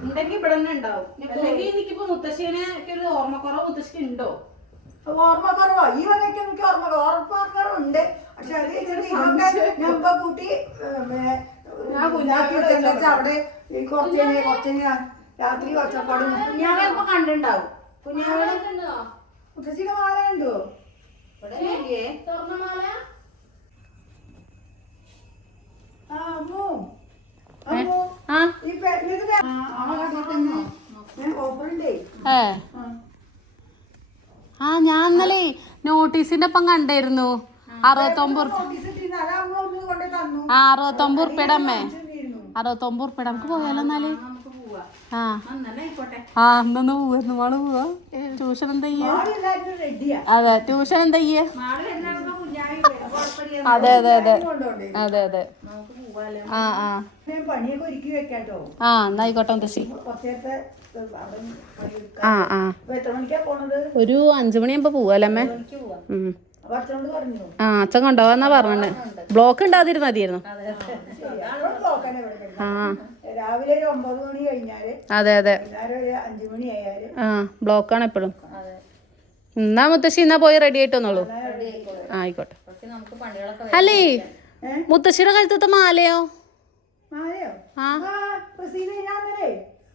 ഉണ്ടെങ്കിൽ ഇവിടെ തന്നെ ഉണ്ടാവും അല്ലെങ്കിൽ എനിക്കിപ്പോ മുത്തശ്ശീനെ ഒരു ഓർമ്മക്കുറവ് മുത്തശ്ശി ഉണ്ടോ ഓർമ്മക്കുറവോ ഈ വകയ്ക്ക് എനിക്ക് ഓർമ്മ ഓർമ്മക്കുറവുണ്ട് പക്ഷെ അത് ഇതൊക്കെ ഞാൻ ഇപ്പൊ കൂട്ടി ഞാൻ അവിടെ ഈ കുറച്ചിനെ കുറച്ചിനെ രാത്രി ഒച്ചപ്പാടും കുഞ്ഞാവെ ഇപ്പൊ കണ്ടിണ്ടാവും മുത്തശ്ശിയുടെ മാല ഉണ്ടോ ഇവിടെ? ആ അമ്മു ആ. ഞാൻ ഇന്നലെ നോട്ടീസിന്റെ ഒപ്പം കണ്ടായിരുന്നു. അറുപത്തൊമ്പത് ആ അറുപത്തൊമ്പത് ഉറുപ്പിയുടെ അമ്മേ. ഇട്ടിരുന്നു. അറുപത്തൊമ്പത് ഉറുപ്പിയുടെ നമുക്ക് പോയാലോ എന്നാൽ? ആ. അന്നെ ആ എന്നൊന്ന് പോവാ നമ്മൾ പോവാ. ട്യൂഷൻ എന്താ ചെയ്യാ? ആളെല്ലാരും റെഡിയാ അതെ ട്യൂഷൻ എന്താ ചെയ്യാ? അതെ അതെ അതെ. അതെ അതെ. ആ ആ. ഞാൻ പണിയൊക്കെ ഒരുക്കി വെക്കാട്ടോ. ആ എന്നായിക്കോട്ടെ മുത്തശ്ശി. ആ ആ. എത്ര മണിക്കാ പോണത്? ഒരു അഞ്ചു മണിയാകുമ്പോ പോവാലമ്മേ എനിക്ക് പോവാം. അച്ഛനോട് പറഞ്ഞു? ആ അച്ഛൻ കൊണ്ടുപോവാന്നാ പറഞ്ഞത്. ബ്ലോക്ക് ഉണ്ടാതിരുന്ന മതിയായിരുന്നു. ആ. രാവിലെ ഒരു ഒമ്പത് മണി കഴിഞ്ഞാൽ അതെ അതെ. അഞ്ചു മണി ആയാൽ ആ ബ്ലോക്കാണ് എപ്പോഴും. എന്നാ മുത്തശ്ശി എന്നാ പോയി? റെഡി ആയിട്ട് വന്നോളൂ ആയിക്കോട്ടെ. അല്ലേ? മുത്തശ്ശിയുടെ കഴുത്തത്തെ മാലയോ? മാലയോ? ആ. പ്രസീന ഞാനേ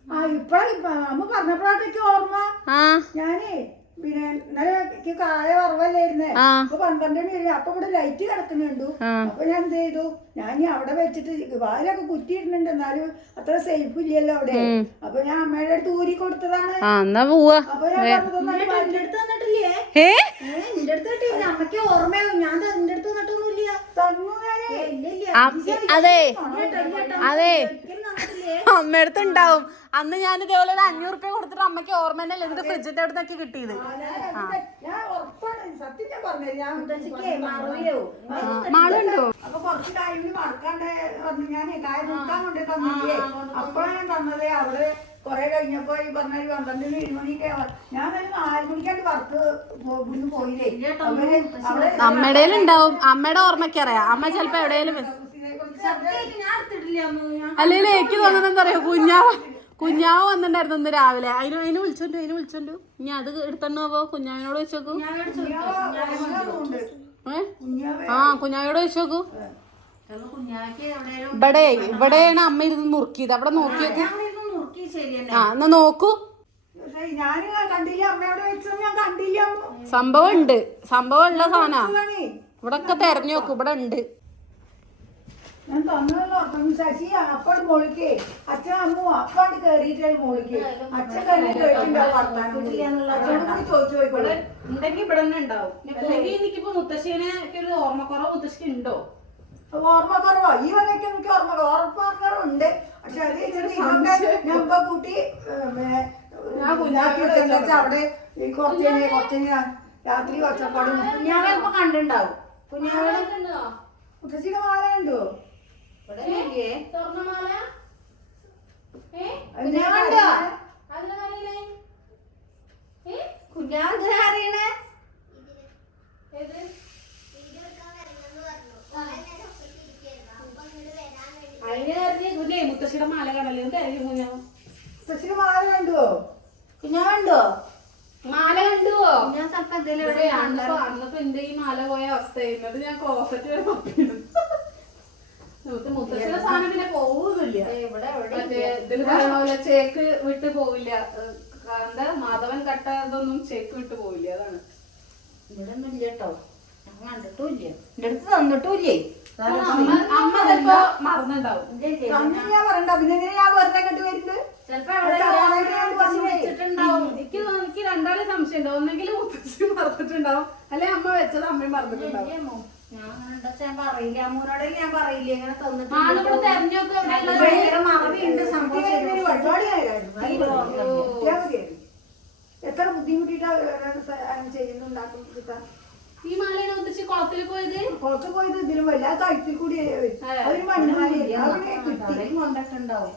ആ ഇപ്പഴാ ഇപ്പ- അമ്മ പറഞ്ഞപ്പോഴാട്ടേക്ക് ഓർമ്മ. ആ. ഞാനേ പിന്നെ ഇന്നലെ കായ കുറവല്ലായിരുന്നേ. അപ്പൊ പന്ത്രണ്ട് മണി അപ്പൊ ഇവിടെ ലൈറ്റ് കിടക്കുന്നുണ്ട്. അപ്പൊ ഞാൻ എന്ത് ചെയ്തു? ഞാൻ ഇനി അവിടെ വെച്ചിട്ട് വാലൊക്കെ കുറ്റിയിടുന്നുണ്ട് എന്നാലും അത്ര സേഫ് ഇല്ലല്ലോ അവിടെ. അപ്പൊ ഞാൻ അമ്മയുടെ അടുത്ത് ഊരി കൊടുത്തതാണ്. അപ്പൊ ഞാൻ അടുത്ത് അടുത്ത് അമ്മയ്ക്ക് ഓർമ്മയാവും. ഞാൻ നിന്റെ അടുത്ത് തന്നിട്ടൊന്നുമില്ല അതെ. അതെ. അമ്മയടുത്ത് ഉണ്ടാവും. അന്ന് ഞാൻ ഇതേപോലെ ഒരു അഞ്ഞൂറ് രൂപ കൊടുത്തിട്ട് അമ്മയ്ക്ക് തന്നെ എന്നിട്ട് ഫ്രിഡ്ജിന്റെ അവിടെ നിന്നൊക്കെ കിട്ടിയത്. ഞാൻ ഉറപ്പാണ്. സത്യം ഞാൻ പറഞ്ഞത് ഞാൻ മുത്തശ്ശിക്ക് മറവിയാവും മാളുണ്ടോ? അപ്പൊ കുറച്ച് കാര്യം മറക്കാണ്ട് ഞാൻ കായ നോക്കാൻ കൊണ്ട് തന്നില്ലേ? അപ്പോഴാണ് ഞാൻ തന്നത്. അവിടെ കൊറേ കഴിഞ്ഞപ്പോ ഈ പറഞ്ഞ ഒരു പന്ത്രണ്ടിന് ഏഴ് മണിയൊക്കെ ആവാ- ഞാൻ ഒരു നാല് മണിക്കാണ്ട് വർക്ക് ഇവിടുന്ന് പോയില്ലേ. അമ്മയുടെ ഉണ്ടാവും. അമ്മയുടെ ഓർമ്മയ്ക്ക് അറിയാം. അമ്മ ചെലപ്പോ എവിടെയെങ്കിലും അല്ലെങ്കിൽ എനിക്ക് തോന്നുന്നത് എന്താ പറയാ കുഞ്ഞാവ് കുഞ്ഞാവ് വന്നിട്ടുണ്ടായിരുന്നു ഇന്ന് രാവിലെ. അതിന് അതിന് വിളിച്ചോണ്ടു അതിന് വിളിച്ചോണ്ടു. ഇനി അത് എടുത്തോ പോവോ? കുഞ്ഞാവിനോട് വെച്ചോക്കൂ ആ കുഞ്ഞാവിനോട് വെച്ചോക്കൂ ഇവിടെ ഇവിടെയാണ് അമ്മ ഇരുന്ന് മുറുക്കിയത്. അവിടെ നോക്കി ആ എന്നാ നോക്കൂ. ഞാൻ കണ്ടില്ല അമ്മയോട് വെച്ചത് ഞാൻ കണ്ടില്ല. സംഭവം ഉണ്ട് സംഭവം ഉള്ള സാധനാ ഇവിടെ ഒക്കെ തെരഞ്ഞു നോക്കൂ ഇവിടെ ഉണ്ട്. ഞാൻ തന്നതല്ലോ അപ്പം ശശി അപ്പോൾ മോളിക്ക് അച്ഛൻ അമ്മു അപ്പാണ്ട് കയറിയിട്ടാണ് മോളിക്ക്. അച്ഛൻ കയറി കേട്ടിട്ടുണ്ടാവും ചോദിച്ചു പോയിക്കോളൂ. ഉണ്ടെങ്കിൽ ഇവിടെ തന്നെ ഉണ്ടാവും. അല്ലെങ്കിൽ എനിക്കിപ്പോ മുത്തശ്ശീനെ ഒരു ഓർമ്മക്കുറവ് മുത്തശ്ശിക്ക് ഉണ്ടോ? ഓർമ്മക്കുറവോ. ഈ വകയ്ക്ക് എനിക്ക് ഓർമ്മ ഓർമ്മക്കുറവുണ്ട്. പക്ഷെ അത് ഇതൊക്കെ ഞാൻ ഇപ്പൊ കൂട്ടി അവിടെ ഈ കുറച്ച് കുറച്ചിനെ രാത്രി ഒച്ചപ്പാടും ഇപ്പൊ കണ്ടിണ്ടാവും മുത്തശ്ശിയുടെ മാല ഉണ്ടോ ഇവിടെ ഇല്ലേ? അത് ഞാൻ കണ്ടോ? കുഞ്ഞാവ് എന്തിനാ അറിയണേ അതിന് അറിഞ്ഞേ മുത്തശ്ശിയുടെ മാല കാണല്ലേ എന്തായാലും കുഞ്ഞാവ് മുത്തശ്ശിയുടെ മാല കണ്ടുവോ കുഞ്ഞാവുണ്ടോ മാല കണ്ടുവോ ഞാൻ ചിലപ്പോ എന്തേലും ഇവിടെ അന്നപ്പോ അന്നപ്പോ എന്റെ ഈ മാല പോയ അവസ്ഥയായിരുന്നു ഞാൻ ക്ലോസറ്റ് വരെ തപ്പിയിരുന്നു നമുക്ക് മുത്തശ്ശിയുടെ സാധനം പിന്നെ പോകുന്നില്ല ഇവിടെ എവിടെ മറ്റേ ഇതിന് പറയണ പോലെ ചേക്ക് വിട്ട് പോവില്ല ഏഹ് എന്താ മാധവൻ കട്ട ചെക്ക് വിട്ട് പോവില്ല അതാണ്. ഇവിടെ ഒന്നും ഇല്ല കേട്ടോ ഞാൻ കണ്ടിട്ടും ഇല്ല എന്റെ അടുത്ത് തന്നിട്ടും ഇല്ലേ അമ്മ അമ്മ ചിലപ്പോ മറന്നുണ്ടാവും. അന്ന് പറയണ്ട പിന്നെ ഞാൻ വെറുതെ വരുന്നത്. ചിലപ്പോ. വെച്ചിട്ടുണ്ടാവും എനിക്ക് എനിക്ക് രണ്ടാളെ സംശയം ഉണ്ടാവും ഒന്നെങ്കിൽ മുത്തശ്ശി മറന്നിട്ടുണ്ടാവും. അല്ലെ അമ്മ വെച്ചത് അമ്മയും മറന്നിട്ടുണ്ടാവും. തെരഞ്ഞൊക്കെ മറവിയുണ്ട് സംഭവം എത്ര ബുദ്ധിമുട്ടിട്ടാണ് ഓരോന്ന് ചെയ്യുന്നുണ്ടാക്കും കിട്ടാൻ ഈ മാലയുടെ മുത്തശ്ശി കുളത്തിൽ പോയത്? കുളത്തിൽ പോയത് ഇതിലും വല്ലാത്ത ആ കഴുത്തിൽ കൂടി അവനെ കിട്ടി. തലയും കൊണ്ടിട്ടുണ്ടാവും.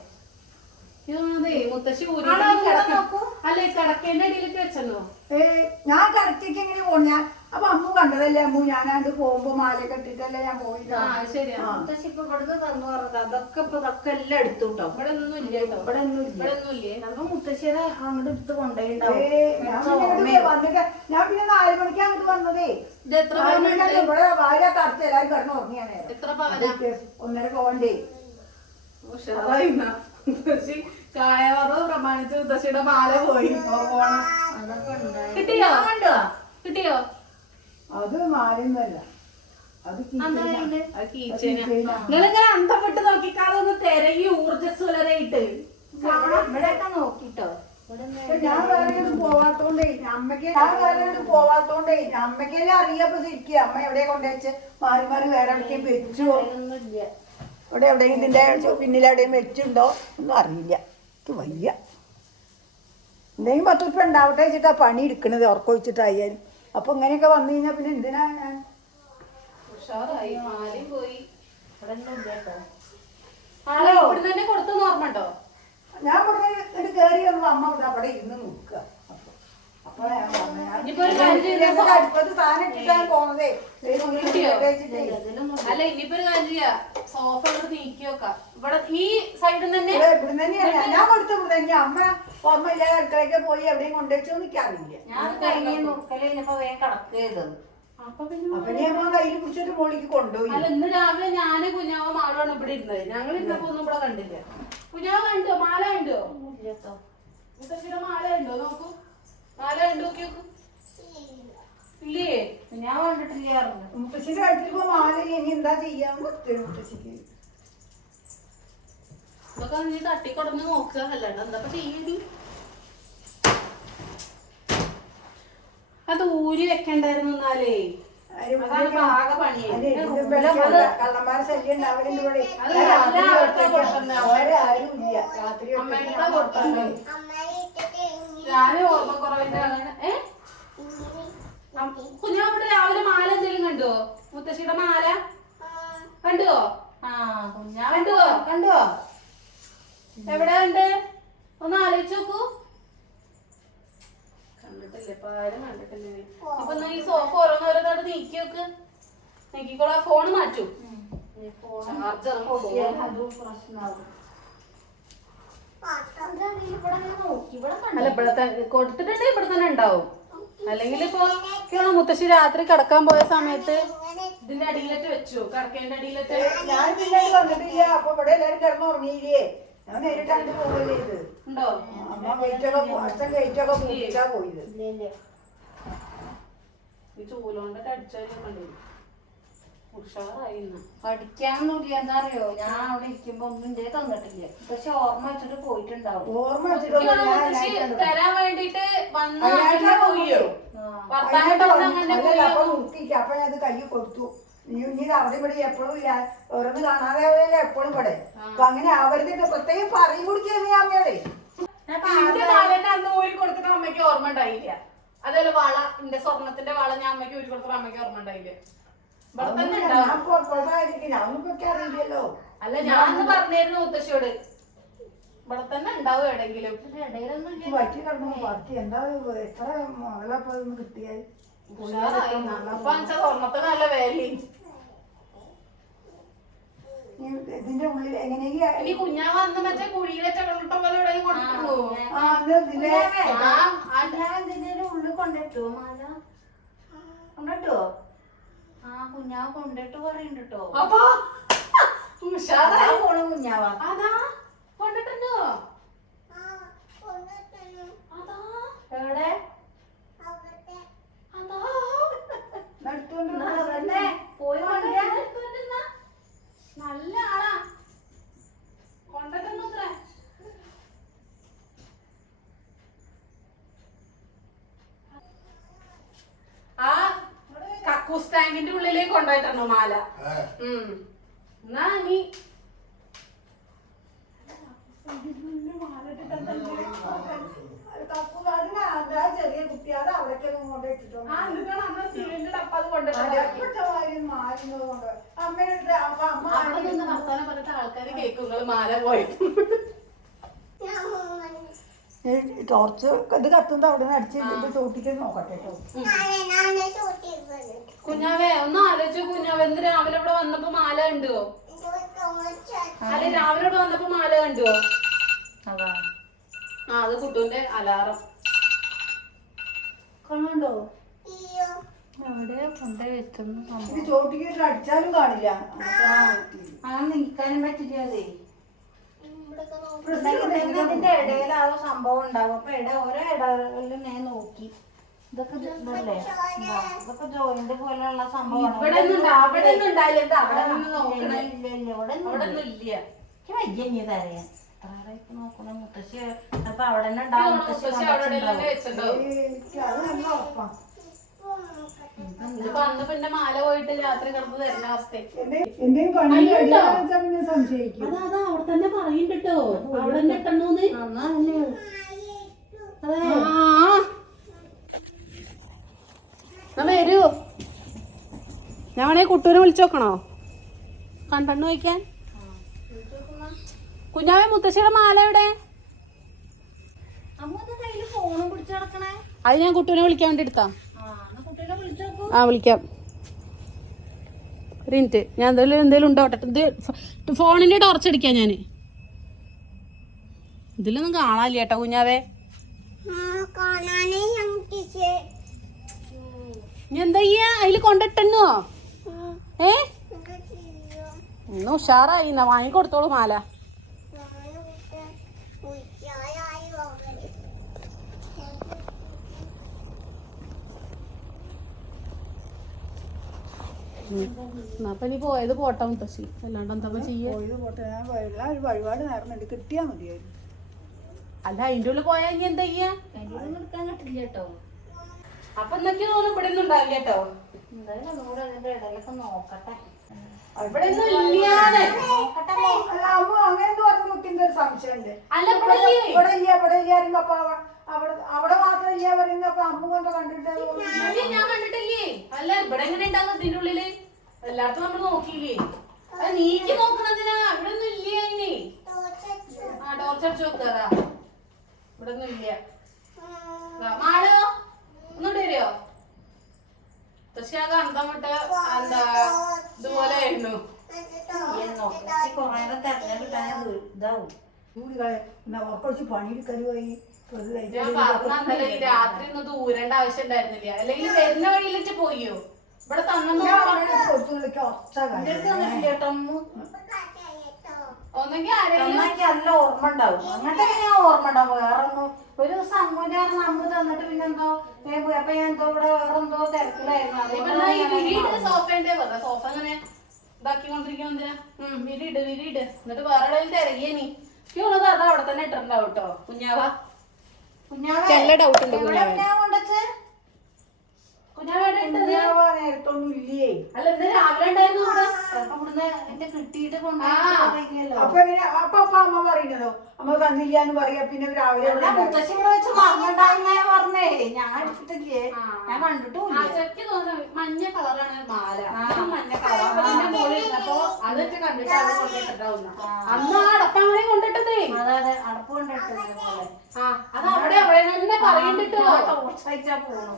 അല്ലെ കിടക്കേന്റെ അടിയിലേക്ക് വെച്ചല്ലോ? ഏ, ഞാൻ കറക്റ്റേക്ക് എങ്ങനെ പോണ? ഞാൻ അപ്പൊ അമ്മു കണ്ടതല്ലേ? അമ്മു ഞാനാണ്ട് പോകുമ്പോ മാലയൊക്കെ ഇട്ടിട്ടല്ലേ ഞാൻ പോയിട്ടാ ആ മുത്തശ്ശി ഇപ്പൊ ഇവിടുന്ന് തന്നു പറഞ്ഞത്. അതൊക്കെ ഇപ്പൊ ഇതൊക്കെ എല്ലാം എടുത്തു കേട്ടോ ഇവിടെ ഒന്നും ഇല്ല കേട്ടോ ഇവിടെ ഒന്നും ഇല്ല. ഇവിടെ ഒന്നും ഇല്ലേ. അങ്ങോട്ട് എടുത്ത് കൊണ്ടുപോയിണ്ടാവും. ഞാൻ പിന്നെ ഇങ്ങോട്ട് വന്നിട്ട് ഞാൻ പിന്നെ നാല് മണിക്ക് അങ്ങോട്ട് വന്നതേ. ഇവിടെ ഭാര്യ തറച്ച് എല്ലാരും കിടന്ന് ഉറങ്ങിയാണ് ഒന്നര പോവണ്ടേ ഉഷാറായി കായവറവ് പ്രമാണിച്ച് മുത്തശ്ശിയുടെ മാല പോയി. കിട്ടിയോ? കണ്ടോ കിട്ടിയോ? അത്. നിങ്ങളിങ്ങനെ അന്തപ്പെട്ട് നോക്കിക്കാളൊന്ന് തിരയി ഊർജസ്വലരായിട്ട് ഇവിടെയൊക്കെ നോക്കിട്ടോ. ഞാൻ വേറെ പോവാത്തോണ്ടേ. അമ്മയ്ക്ക് ഞാൻ വേറെ പോവാത്തോണ്ടേ. അമ്മക്കെല്ലാം അറിയാപ്പൊ ശരിക്കും. അമ്മ എവിടെ കൊണ്ടുവച്ച് മാറി മാറി വേറെ എവിടേക്കും വെച്ചോ? ഇവിടെ എവിടെയും ഇതിന്റെ പിന്നിലെവിടെയും വെച്ചുണ്ടോ ഒന്നും അറിയില്ല. വയ്യ. എന്തെങ്കിലും പത്ത് ഉറുപ്പ്യ ഉണ്ടാവട്ടെ വെച്ചിട്ടാ പണി എടുക്കണത്. ഉറക്കൊഴിച്ചിട്ടായാലും അപ്പൊ ഇങ്ങനെയൊക്കെ വന്നു കഴിഞ്ഞാ പിന്നെ എന്തിനാ ഞാൻ? ഉഷാറായി. മാലയും പോയി. ഇവിടുന്ന് തന്നെ കൊടുത്തെന്ന് ഓർമ്മട്ടോ ഞാൻ ഇവിടെ ഇങ്ങോട്ട് കയറി വന്നു അമ്മ ഇവിടെ അവിടെ ഇരുന്ന് നോക്കുക. ഒരു. അല്ല ഇനിയിപ്പോ കാര്യം ചെയ്യാ. സോഫ ഇവിടെ നീക്കി വെക്കാം. ഇവിടെ ഈ സൈഡിൽ തന്നെ ഇവിടെ ഇവിടുന്ന് തന്നെയാണ്. ഞാൻ കൊടുത്തു ഇവിടെ തന്നെ അമ്മ ഓർമ്മയില്ല അടുക്കളയ്ക്ക് പോയി എവിടെയും കൊണ്ടുവച്ചു നിൽക്കാറില്ല ഞാൻ കഴിഞ്ഞ നോക്കൽ കഴിഞ്ഞപ്പോ വേഗം കടക്കുക ചെയ്തത്. അപ്പൊ പിന്നെ അപ്പൊ ഞാൻ അമ്മ കയ്യിൽ പിടിച്ചിട്ട് മോളിക്ക് കൊണ്ടുപോയി. അല്ല ഇന്ന് രാവിലെ ഞാൻ കുഞ്ഞാവ മാളാണ് ഇവിടെ ഇരുന്നത്. ഞങ്ങൾ ഇരുന്നപ്പോ ഒന്നും ഇവിടെ കണ്ടില്ല. കുഞ്ഞാവ് കണ്ടോ? മാല കണ്ടോ? മുത്തശ്ശിയുടെ മാല കണ്ടോ? നോക്കൂ. മാല കണ്ടു ഇല്ലേ? ഞാൻ കണ്ടിട്ടില്ല മുത്തശ്ശിന്റെ അടുത്തിപ്പോ മാല ഇനി എന്താ ചെയ്യാൻ പറ്റും മുത്തശ്ശിക്ക്? ഇതൊക്കെ നീ തട്ടിക്കൊടന്ന് നോക്കുക. അല്ലാണ്ട് എന്താ ചെയ്യടി അത് ഊരി വെക്കണ്ടായിരുന്നു എന്നാലേ. ആരും അതാണ് ഇപ്പൊ ആകെ പണിയായി അതെ, ഇത് വെക്കണ്ട. കള്ളന്മാരെ ശല്യം ഉണ്ടാവലുണ്ട് ഇവിടെ. അത് ഞാൻ രാത്രി എല്ലാ ഒറ്റയ്ക്ക് ആൾക്കാരും കൊടുത്തന്നെ. വേറെ ആരും ഇല്ല. രാത്രി അമ്മയുടെ ഒറ്റയ്ക്ക് കൊടുത്തന്നെ. ഞാൻ ഓർമ്മ കുറവിന്റെ ഏ? കുഞ്ഞാ ഇവിടെ രാവിലെ മാല എന്തെങ്കിലും കണ്ടോ? മുത്തശ്ശിയുടെ മാല? കണ്ടോ? ആ കുഞ്ഞാ കണ്ടോ? കണ്ടോ? എവിടെ ഉണ്ട് ഒന്ന് ആലോചിച്ച് നോക്കൂ. കണ്ടിട്ടില്ല ഇപ്പൊ ആരും കണ്ടിട്ടില്ല ഇനി. അപ്പൊ എന്നാ ഈ സോഫ ഓരോന്നോരോന്നോട് നീക്കി വെക്ക് നീക്കിക്കോളാ ഫോൺ മാറ്റൂ. ചാർജർ അല്ല ഇവിടെ കൊടുത്തിട്ടുണ്ടെങ്കിൽ ഇവിടെ തന്നെ ഉണ്ടാവും. അല്ലെങ്കിൽ ഇപ്പൊ ഒക്കെയാണ് മുത്തശ്ശി രാത്രി കിടക്കാൻ പോയ സമയത്ത് ഇതിന്റെ അടിയിലേക്ക് വെച്ചു? കടക്കേന്റെ അടിയിലേക്ക്? ഞാൻ പിന്നെ വന്നിട്ടില്ല അപ്പൊ ഇവിടെ എല്ലാരും കിടന്നുറങ്ങിയില്ലേ? ഞാൻ നേരിട്ടാണ്ട് പോവല്ലേ ഇത്? ഉണ്ടോ? അമ്മ ഗേറ്റൊക്കെ പോ- അച്ഛൻ ഗേറ്റൊക്കെ പൂച്ചാ പോയത്. ഇല്ല ഇല്ല ഈ ചൂലോണ്ടൊക്കെ അടിച്ചാലും കണ്ടു പഠിക്കാനൊന്നുമില്ല എന്നറിയോ ഞാൻ അവിടെ ഇരിക്കുമ്പോ ഒന്നും ഇതേ തന്നിട്ടില്ല. പക്ഷെ ഓർമ്മ വെച്ചിട്ട് പോയിട്ടുണ്ടാവും. ഓർമ്മ വെച്ചിട്ട് തരാൻ വേണ്ടിട്ട് വന്ന്. അപ്പൊ? ഞാൻ അത് കൈ കൊടുത്തു. ഇനി ഇനി പടി അവിടെ ഇവിടെ എപ്പോഴും ഇല്ല. ഓരോന്ന് കാണാതെ ആവില്ല എപ്പോഴും ഇവിടെ. അപ്പൊ അങ്ങനെ ആവരുതിട്ട് പ്രത്യേകം പറയും കൂടി ചെയ്യുന്ന അമ്മയോടെ. അന്ന് ഊരി കൊടുക്കുന്ന അമ്മയ്ക്ക് ഓർമ്മ ഉണ്ടായില്ല. അതേപോലെ വള എന്റെ സ്വർണത്തിന്റെ വള ഞാൻ അമ്മയ്ക്ക് ഊരി കൊടുക്കുന്ന അമ്മയ്ക്ക് ഓർമ്മ ഉണ്ടായില്ല. ഇവിടെ തന്നെ ഞാൻ ഉണ്ടാവും ഞാനൊന്നും അറിയില്ലല്ലോ. അല്ല ഞാൻ പറഞ്ഞിരുന്നു മുത്തശ്ശിയോട്. ഇവിടെ തന്നെ ഉണ്ടാവും എവിടെങ്കിലും ഇടയിലൊന്നും ഇല്ല. വറ്റി കിടന്നു എന്താ എത്ര മുതലപ്പോ കിട്ടിയായി കിട്ടിയാൽ സ്വർണത്തിന് നല്ല വിലയും ഈ ഇതിന്റെ ഉള്ളിൽ എങ്ങനെയെങ്കിലും ഇനി കുഞ്ഞാ വന്ന് മറ്റേ കുഴിയിലെ ചകളിട്ട പോലെ കൊടുത്തിട്ടുണ്ടോ? ആ ഇതിന്റെ ഉള്ളിൽ കൊണ്ടിട്ടോ മാല? കൊണ്ടിട്ടോ? ആ കുഞ്ഞാവ് കൊണ്ടിട്ട് പറയുന്നുണ്ട് കേട്ടോ അപ്പൊ പോണു കുഞ്ഞാവ. അതാ കൊണ്ടിട്ടുണ്ടോ. അതാ. എവിടെ അതാ എടുത്തോണ്ട് എന്നാ വരാം. വരട്ടെ? പോയി കൊണ്ടുവരാ കൊണ്ടുവരുന്ന നല്ല ആളാ. കൊണ്ടിട്ടുണ്ടത്രേ ആ കക്കൂസ് ടാങ്കിന്റെ ഉള്ളിലേക്ക് കൊണ്ടുപോയിട്ടുണ്ടോ മാല. ഉം. എന്നാ നീ? അതിന് അതാ ചെറിയ കുട്ടി അത് അവിടേക്ക് കൊണ്ട് മാറുന്നത് അമ്മയുടെ അപ്പൊ അമ്മ വർത്താനം പറഞ്ഞിട്ട് കേൾക്കും. മാല പോയിട്ട് ടോർച്ച് ഇത് കത്തുന്നത് അവിടെ നിന്ന് അടിച്ച് ഇതിന്റെ ചോട്ടിക്ക് നോക്കട്ടെ കേട്ടോ കുഞ്ഞാവേ ഒന്ന് ആലോചിച്ചു കുഞ്ഞാവേ എന്ത് രാവിലെ ഇവിടെ വന്നപ്പോ മാല കണ്ടുവോ? അല്ലെ രാവിലെ ഇവിടെ വന്നപ്പോ മാല കണ്ടുവോ? അതാ. ആ അത് കുട്ടുവിന്റെ അലാറം. കാണണ്ടോ ചോട്ടിക്ക് അടിച്ചാലും കാണില്ല. അങ്ങനെ നിൽക്കാനും പറ്റില്ലേ ഇതിന്റെ ഇടയിൽ ആ സംഭവം ഉണ്ടാവും അപ്പൊ ഇട ഓരോ ഇടകളിലും ഞാൻ നോക്കി. ഇതൊക്കെ ഇതല്ലേ? ഇതൊക്കെ ജോയിന്റ് പോലെയുള്ള സംഭവം ഇവിടെ ഒന്നും ഇല്ല ഇല്ല ഇവിടെ ഒന്നും ഒന്നും ഇല്ല. എനിക്ക് വയ്യ ഇനി തരയാൻ നോക്കണ മുത്തശ്ശി അപ്പൊ അവിടെ തന്നെ ഉണ്ടാവും മുത്തശ്ശി അന്ന് പിന്നെ മാല പോയിട്ട് രാത്രി കിടന്ന് തരുന്ന അവസ്ഥ എന്റെ എന്തെങ്കിലും പണി കഴിയാന്ന് വെച്ചാ സംശയിക്കും. അതാ അതാ അവിടെ തന്നെ പറയും കേട്ടോ. അവിടെ തന്നെ ഇട്ടണോന്ന്. വരൂ. ഞാൻ വേണേ കുട്ടൂരെ വിളിച്ചു നോക്കണോ? കണ്ടെണ്ണു വയ്ക്കാൻ. കുഞ്ഞാവേ മുത്തശ്ശിയുടെ മാല എവിടെ? അത് ഞാൻ കുട്ടീനെ വിളിക്കാൻ വേണ്ടി എടുത്താ. ആ വിളിക്കാം. ഒരു മിനിറ്റ്. ഞാൻ എന്തെങ്കിലും എന്തെങ്കിലും ഉണ്ടോട്ടെ ഇത് ഫോണിന്റെ ടോർച്ച് അടിക്കാം ഞാൻ ഇതിലൊന്നും കാണാനില്ല കേട്ടോ കുഞ്ഞാവേ. നീ എന്താ ചെയ്യാ അതിൽ കൊണ്ടിട്ടെണ്ണോ ഏ? ഒന്ന് ഉഷാറായി. വാങ്ങിക്കൊടുത്തോളൂ വാങ്ങി കൊടുത്തോളൂ മാല. അപ്പൊ നീ പോയത് പോട്ടെ മുത്തശ്ശി. അല്ലാണ്ട് എന്താ ചെയ്യാ? പോയത് പോട്ടെ. ഞാൻ. ഒരു വഴിപാട് നേർന്നുണ്ട് കിട്ടിയാ മതിയായിരുന്നു. അല്ല അതിന്റെ ഉള്ളിൽ പോയാ ഇനി എന്താ ചെയ്യാ? കിട്ടില്ല കേട്ടോ. അപ്പൊ എന്തൊക്കെയാ തോന്നുന്നു ഇവിടെ ഒന്നും ഉണ്ടാവില്ല കേട്ടോ. നോക്കട്ടെ. ഇവിടെ ഒന്നും ഇല്ലാതെ. നോക്കട്ടെ അല്ല അങ്ങനെ സംശയമുണ്ട് ഇവിടെ ഇവിടെ ഇല്ല ഇവിടെ ഇല്ല പറയുമ്പോ അപ്പൊ അവ- അവിടെ അവിടെ മാത്രം ഇല്ല പറയുമ്പോ അപ്പൊ അമ്മ കൊണ്ട് കണ്ടിട്ട് ഞാൻ കണ്ടിട്ടില്ലേ? അല്ല ഇവിടെ എങ്ങനെ ഉണ്ടാകും ഇതിന്റെ ഉള്ളിൽ എല്ലായിടത്തും നമ്മൾ നോക്കിയില്ലേ? അത് നീക്കി നോക്കണതിനാ. ഇവിടെ ഒന്നും ഇല്ല അതിന്? ആ ടോർച്ച് അടിച്ചു നോക്കാതാ ഇവിടെ ഒന്നും ഇല്ല. മാളോ ഒന്നുകൂടെ വരുമോ പക്ഷെ ആ കന്തം വിട്ട് എന്താ ഇതുപോലെ ആയിരുന്നു. കുറേ തെരഞ്ഞെടുക്കാൻ ഇതാവും. ഉറക്കൊഴിച്ച് ലൈറ്റ് ഞാൻ ഈ രാത്രി ഒന്നും ദൂരേണ്ട ആവശ്യം ഉണ്ടായിരുന്നില്ല അല്ലെങ്കിൽ വരുന്ന വഴിയിലിട്ട് പോയോ? ഇവിടെ തന്നു ഞാൻ അവനെ കൊടുത്തു വിളിക്കാൻ ഒച്ച എന്റെ അടുത്ത് കാര്യം വന്നിട്ടില്ല കേട്ടോ അമ്മു. ഒന്നെങ്കിൽ ആരെങ്കിലും നന്നാക്കി നല്ല ഓർമ്മ ഉണ്ടാവും. അങ്ങനത്തെ ഞാൻ ഓർമ്മ ഉണ്ടാവും. വേറെ ഒന്നും ഒരു ദിവസം അമ്മൂന്റെ പറഞ്ഞ അമ്മ തന്നിട്ട് പിന്നെന്തോ ഞാൻ പോയി. അപ്പൊ ഞാൻ എന്തോ ഇവിടെ വേറെ എന്തോ തിരക്കിലായിരുന്നു ഇപ്പൊ അതുകൊണ്ടാണ് എന്നാ ഈ ഞാൻ വിരിയിട് മറന്നത്. സോഫേന്റെ വെറുതെ സോഫ അങ്ങനെ ഇതാക്കിക്കൊണ്ടിരിക്കാൻ എന്തിനാ? ഉം വിരിയിട് വിരിയിട് എന്നിട്ട് വേറെ തിരകിയ നീ. ഉള്ളത് അത് അവിടെ തന്നെ ഇട്ടിട്ടുണ്ടാവും കേട്ടോ കുഞ്ഞാവേ, നല്ല ഡൗട്ട് ഉണ്ട് അപ്പൊ എങ്ങനെ അപ്പൊ അപ്പൊ അമ്മ പറയുന്നതോ? അമ്മ തന്നില്ല എന്ന് പറയാ പിന്നെ രാവിലെ. മുത്തശ്ശി ഇവിടെ വെച്ച് മറന്നുണ്ടായിരുന്ന ഞാൻ പറഞ്ഞേ. ഞാൻ അടിച്ചിട്ടില്ലേ? ഞാൻ ആ ചെക്ക് തോന്നുന്നു മഞ്ഞ കളറാണ് മാല ആ. ഇതും മഞ്ഞ കളർ അപ്പൊ നിന്റെ മോളിൽ ഇരുന്നപ്പോ അതൊക്കെ കണ്ടിട്ട് അത് കൊണ്ടിട്ടുണ്ടാവുന്ന അന്ന് ആ അടപ്പാമനെ കൊണ്ടിട്ടതേ. അതെ അതെ അടപ്പ് ആ അത് അവിടെ അവിടെ തന്നെ പോണു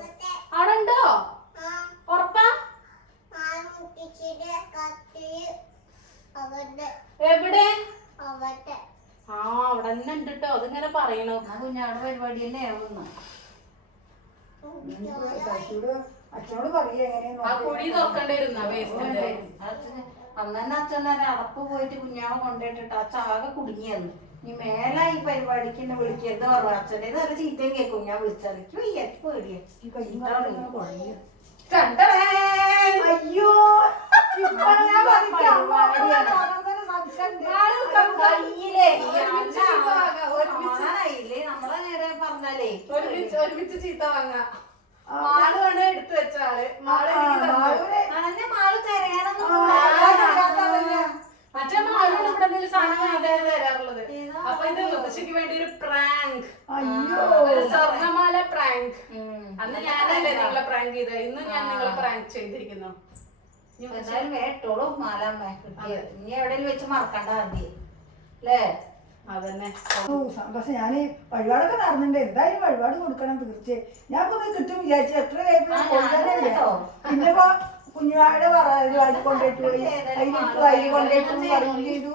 അവിടെ ഉണ്ടോ ഉറപ്പാ? എവിടെ? ആ അവിടെ തന്നെ ഉണ്ട് കേട്ടോ അതിങ്ങനെ പറയണു. കുഞ്ഞാടെ പരിപാടി തന്നെ ആവുന്നു അച്ഛനോട് പറയാ ആ എങ്ങനെയാന്ന് കുഴി തുറക്കണ്ടിരുന്ന വേസ്റ്റിന്റെ അന്ന് തന്നെ അച്ഛൻ തന്നെ അടപ്പ് പോയിട്ട് കുഞ്ഞാവ് കൊണ്ടിട്ടിട്ട് അച്ഛൻ ആകെ കുടുങ്ങിയെന്ന്. നീ മേലെ ഈ പരിപാടിക്ക് എന്നെ വിളിക്കരുത് പറഞ്ഞു. അച്ഛന്റെ നല്ല ചീത്തയും കേൾക്കും. ഞാൻ വിളിച്ചാൽ എനിക്ക് വയ്യ എനിക്ക് പേടിയാ. ഈ കയ്യും കാലും ഇങ്ങനെ കുഴഞ്ഞു. കണ്ടേ അയ്യോ. ഇപ്പൊ ഞാൻ പറഞ്ഞിട്ട് അമ്മ അവിടെ കാണുന്നൊരു സംശയമുണ്ട്. കയ്യിലേ ഒരുമിച്ച് വാങ്ങാം, ഒരുമിച്ച്. കാണാനായില്ലേ നമ്മളെ നേരെ പറഞ്ഞാലേ. ഒരുമിച്ച് ഒരുമിച്ച് ചീത്ത വാങ്ങാ. മാൾ വേണേ എടുത്തു വെച്ച ആൾ മാൾ ആ, എനിക്ക് തന്നു. അനന്നെ മാൾ അതാ മറ്റേ മാളോട് ഇവിടെ എന്തെങ്കിലും സാധനം അതേ തരാറുള്ളത്. അപ്പൊ ഇത് മുത്തശ്ശിക്ക് വേണ്ടി ഒരു പ്രാങ്ക്. അയ്യോ. ഒരു സ്വർണമാല പ്രാങ്ക്. അന്ന് ഞാനല്ലേ നിങ്ങളെ പ്രാങ്ക് ചെയ്ത ഇന്ന് ഞാൻ നിങ്ങളെ പ്രാങ്ക് ചെയ്തിരിക്കുന്നു. എന്തായാലും വേട്ടോളൂ മാലാമ്മ. ഇനി എവിടെയും വെച്ച് മറക്കണ്ട ആദ്യം. അല്ലേ? അതന്നെ. ഓ ഞാൻ വഴിപാടൊക്കെ നടന്നിട്ടുണ്ട്. എന്തായാലും വഴിപാട് കൊടുക്കണം തീർച്ചയായും. ഞാൻ ഇപ്പൊ കിട്ടും വിചാരിച്ചു. എത്ര പിന്നെ ഇപ്പൊ കുഞ്ഞുവായുടെ വഴി കൊണ്ടുപോയിട്ട് പോയി. അതിലിട്ട് കൊണ്ടുപോയിട്ട് പറയുകയും ചെയ്തു.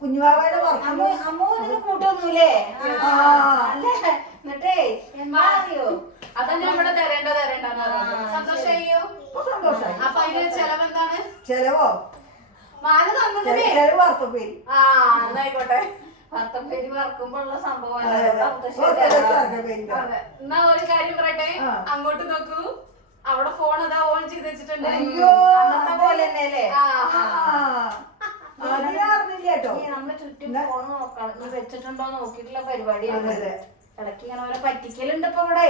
കുഞ്ഞുവാവയുടെ കൂട്ടൊന്നുമില്ലേ? എന്നിട്ടേ എന്താ? അറിയോ അതന്നെ ഇവിടെ തരേണ്ട തരേണ്ടെന്ന് പറഞ്ഞത്. സന്തോഷമായോ ഇപ്പൊ സന്തോഷമായി അപ്പൊ അതിന് ചെലവെന്താണ്? ചെലവോ? മാല തന്നതിന് ചെലവ് വാർത്തപ്പേരി ആ എന്നായിക്കോട്ടെ. ഭർത്തപ്പേരി വറക്കുമ്പോഴുള്ള സംഭവം അതെ, അതെ. ഓ, ചെലവ് വാർത്തപ്പേരിന്റെ. അതെ. എന്നാ ഒരു കാര്യം പറയട്ടെ? അങ്ങോട്ട് നോക്കൂ. അവിടെ ഫോൺ അതാ ഓൺ ചെയ്ത് വെച്ചിട്ടുണ്ട്. അന്നത്തെ പോലെ തന്നെ അല്ലേ ആ ആ. അതിനറിഞ്ഞില്ല കേട്ടോ. ചുറ്റും ഫോൺ നോക്കണം. വെച്ചിട്ടുണ്ടോ നോക്കിയിട്ടുള്ള പരിപാടിയാണ്. ഇടയ്ക്ക് ഇങ്ങനെ ഓരോ പറ്റിക്കലുണ്ട് ഇപ്പൊ ഇവിടെ.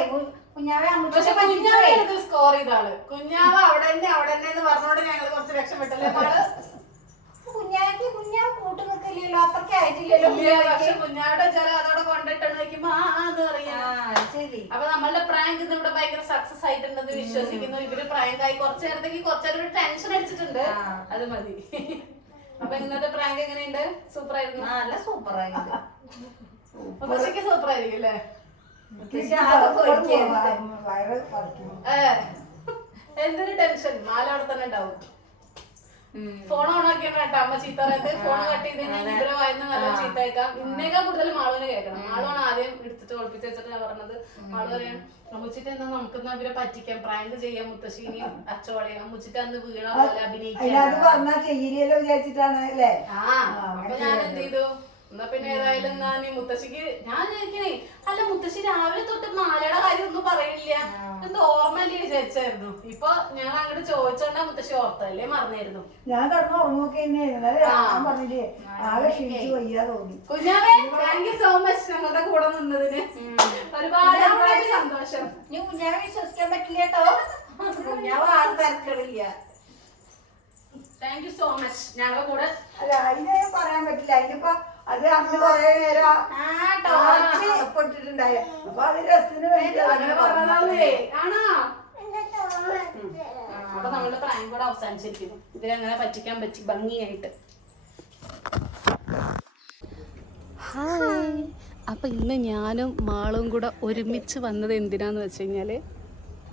കുഞ്ഞാവെ പക്ഷെ കുഞ്ഞാവ സ്കോർ ചെയ്താണ് കുഞ്ഞാവ് അവിടെ തന്നെ അവിടെ തന്നെ എന്ന് പറഞ്ഞോണ്ട് ഞങ്ങൾ കുറച്ച് രക്ഷപ്പെട്ടല്ലേ കുഞ്ഞാ കുഞ്ഞാവ് കൂട്ടു നിൽക്കില്ലല്ലോ അത്രയ്ക്ക് ആയിട്ടില്ലല്ലോ ഇല്ല, പക്ഷെ കുഞ്ഞാവിടെ ചില അതോടെ കൊണ്ടിട്ട് നോക്കുമ്പോ ആ ആ എന്ന് പറയാ. ശരി. അപ്പൊ നമ്മളുടെ പ്രാങ്ക് ഇന്ന് ഇവിടെ ഭയങ്കര സക്സസ് ആയിട്ടുണ്ടെന്ന് വിശ്വസിക്കുന്നു. ഇവർ പ്രാങ്ക് ആയി കുറച്ചു നേരത്തേക്ക് കുറച്ചു നേരം ടെൻഷൻ അടിച്ചിട്ടുണ്ട്. ആ. അത് മതി. അപ്പൊ ഇന്നത്തെ പ്രാങ്ക് എങ്ങനെയുണ്ട്? സൂപ്പർ ആയിരുന്നു നല്ല സൂപ്പർ പക്ഷേക്ക് സൂപ്പർ ആയിരിക്കും അല്ലേ? എന്തൊരു ടെൻഷൻ മാല അവിടെ തന്നെ ഉണ്ടാവും. ഫോൺ ഓൺ ആക്കിയാണ് കേട്ടോ. അമ്മ ചീത്ത പറയുന്നത്. ഫോൺ കട്ട് ചെയ്ത് വായന്ന് നല്ല ചീത്ത കേൾക്കാം. ഇന്നേക്കാൾ കൂടുതൽ മാളുവിന് കേൾക്കണം. മാളുവാണ് ആദ്യം എടുത്തിട്ട് ഒളിപ്പിച്ച് വെച്ചിട്ട് ഞാൻ പറഞ്ഞത് മാളു പറയാൻ അമ്മച്ചിട്ട് എന്താ നമുക്ക് ഇവരെ പറ്റിക്കാം. പ്രാങ്ക് ചെയ്യാം മുത്തശ്ശീനെയും അച്ചോളെയും അമ്മച്ചിട്ട് അന്ന് വീണ പോലെ അഭിനയിക്കാം. ആ അപ്പൊ ഞാൻ എന്ത് ചെയ്തു? എന്നാ പിന്നെ ഏതായാലും എന്നാ നീ മുത്തശ്ശിക്ക് ഞാൻ ചോദിക്കണേ അല്ല മുത്തശ്ശി രാവിലെ തൊട്ട് മാലയുടെ കാര്യം ഒന്നും പറയില്ല എന്ത് ഓർമ്മല്ലേ വിചാരിച്ചായിരുന്നു. ഇപ്പൊ ഞാൻ അങ്ങോട്ട് ചോദിച്ചോണ്ടാ മുത്തശ്ശി ഓർത്തല്ലേ മറന്നായിരുന്നു. ഞാൻ കടന്നു ഉറങ്ങൊക്കെ ആകെ ക്ഷീണിച്ച് വയ്യാ തോന്നി. കുഞ്ഞാവേ താങ്ക് യു സോ മച്ച് ഞങ്ങളുടെ കൂടെ നിന്നതിന്. ഒരുപാട് സന്തോഷം. നീ കുഞ്ഞാവെ വിശ്വസിക്കാൻ പറ്റില്ല കേട്ടോ. കുഞ്ഞാവ് ആൾ തിരക്കടില്ല. താങ്ക് യു സോ മച്ച് ഞങ്ങളുടെ കൂടെ അല്ല അതിനെ പറയാൻ പറ്റില്ല. അതിനിപ്പോ അത് അന്ന് കൊറേ നേരം പെട്ടിട്ടുണ്ടായി അപ്പൊ അത് രസത്തിന് വേണ്ടി അങ്ങനെ പറഞ്ഞതാവേ ആണോ? അപ്പൊ നമ്മളുടെ പ്രായം കൂടെ അവസാനിച്ചിരിക്കുന്നു. ഇവരങ്ങനെ പറ്റിക്കാൻ പറ്റി ഭംഗിയായിട്ട്. ഹായ്. അപ്പം ഇന്ന് ഞാനും മാളും കൂടെ ഒരുമിച്ച് വന്നത് എന്തിനാന്ന് വെച്ച് കഴിഞ്ഞാൽ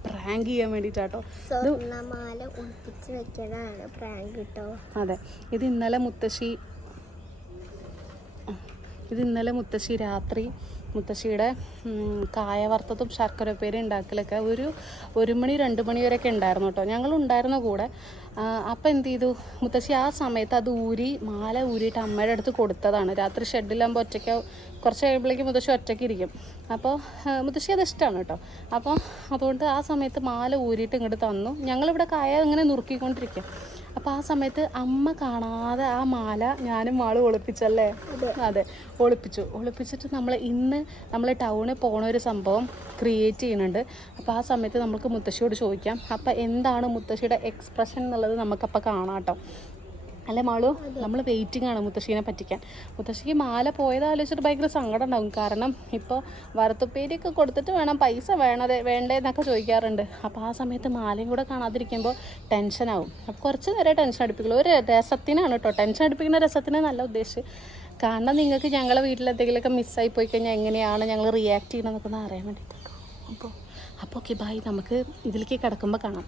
പ്രാങ്ക് ചെയ്യാൻ വേണ്ടിയിട്ടാട്ടോ ഇത് സ്വർണമാല ഒളിപ്പിച്ച് വെക്കലാണ് പ്രാങ്ക് കേട്ടോ അതെ. ഇത് ഇന്നലെ മുത്തശ്ശി ഇത് ഇന്നലെ മുത്തശ്ശി രാത്രി മുത്തശ്ശിയുടെ കായ വറുത്തതും ശർക്കര ഉപ്പേരി ഉണ്ടാക്കലൊക്കെ ഒരു ഒരു മണി രണ്ട് മണി വരെയൊക്കെ ഉണ്ടായിരുന്നു കേട്ടോ. ഞങ്ങളുണ്ടായിരുന്ന കൂടെ. അപ്പം എന്ത് ചെയ്തു? മുത്തശ്ശി ആ സമയത്ത് അത് ഊരി മാല ഊരിയിട്ട് അമ്മയുടെ അടുത്ത് കൊടുത്തതാണ്. രാത്രി ഷെഡിലാകുമ്പോൾ ഒറ്റയ്ക്ക് കുറച്ച് കഴിയുമ്പോഴേക്കും മുത്തശ്ശി ഒറ്റയ്ക്ക് ഇരിക്കും. അപ്പോൾ മുത്തശ്ശി അത് ഇഷ്ടമാണ് കേട്ടോ. അപ്പോൾ അതുകൊണ്ട് ആ സമയത്ത് മാല ഊരിയിട്ട് ഇങ്ങോട്ട് തന്നു. ഞങ്ങളിവിടെ കായ ഇങ്ങനെ നുറുക്കിക്കൊണ്ടിരിക്കും. അപ്പോൾ ആ സമയത്ത് അമ്മ കാണാതെ ആ മാല ഞാനും മാളും ഒളിപ്പിച്ചല്ലേ? അതെ. ഒളിപ്പിച്ചു. ഒളിപ്പിച്ചിട്ട് നമ്മൾ ഇന്ന് നമ്മൾ ടൗണിൽ പോണ ഒരു സംഭവം ക്രിയേറ്റ് ചെയ്യുന്നുണ്ട്. അപ്പോൾ ആ സമയത്ത് നമുക്ക് മുത്തശ്ശിയോട് ചോദിക്കാം. അപ്പോൾ എന്താണ് മുത്തശ്ശിയുടെ എക്സ്പ്രഷൻ എന്നുള്ളത് നമുക്കപ്പോൾ കാണാം കേട്ടോ അല്ലേ മാളു? നമ്മൾ വെയിറ്റിംഗ് ആണ് മുത്തശ്ശീനെ പറ്റിക്കാൻ. മുത്തശ്ശിക്ക് മാല പോയത് ആലോചിച്ചിട്ട് ഭയങ്കര സങ്കടം ഉണ്ടാകും കാരണം ഇപ്പോൾ വറുത്തുപ്പേരിയൊക്കെ കൊടുത്തിട്ട് വേണം പൈസ വേണത് വേണ്ടേ എന്നൊക്കെ ചോദിക്കാറുണ്ട്. അപ്പോൾ ആ സമയത്ത് മാലയും കൂടെ കാണാതിരിക്കുമ്പോൾ ടെൻഷനാവും അപ്പോൾ കുറച്ച് നേരം ടെൻഷൻ അടുപ്പിക്കുള്ളൂ. ഒരു രസത്തിനാണ് കേട്ടോ ടെൻഷൻ അടുപ്പിക്കുന്ന രസത്തിന് നല്ല ഉദ്ദേശിച്ച് കാരണം നിങ്ങൾക്ക് ഞങ്ങളെ വീട്ടിലെന്തെങ്കിലുമൊക്കെ മിസ്സായി പോയി കഴിഞ്ഞാൽ എങ്ങനെയാണ് ഞങ്ങൾ റിയാക്ട് ചെയ്യണമെന്നൊക്കെ ഒന്ന് അറിയാൻ വേണ്ടിയിട്ടോ അപ്പോൾ അപ്പോൾ ഓക്കെ ബായ് നമുക്ക് ഇതിലേക്ക് കിടക്കുമ്പോൾ കാണാം.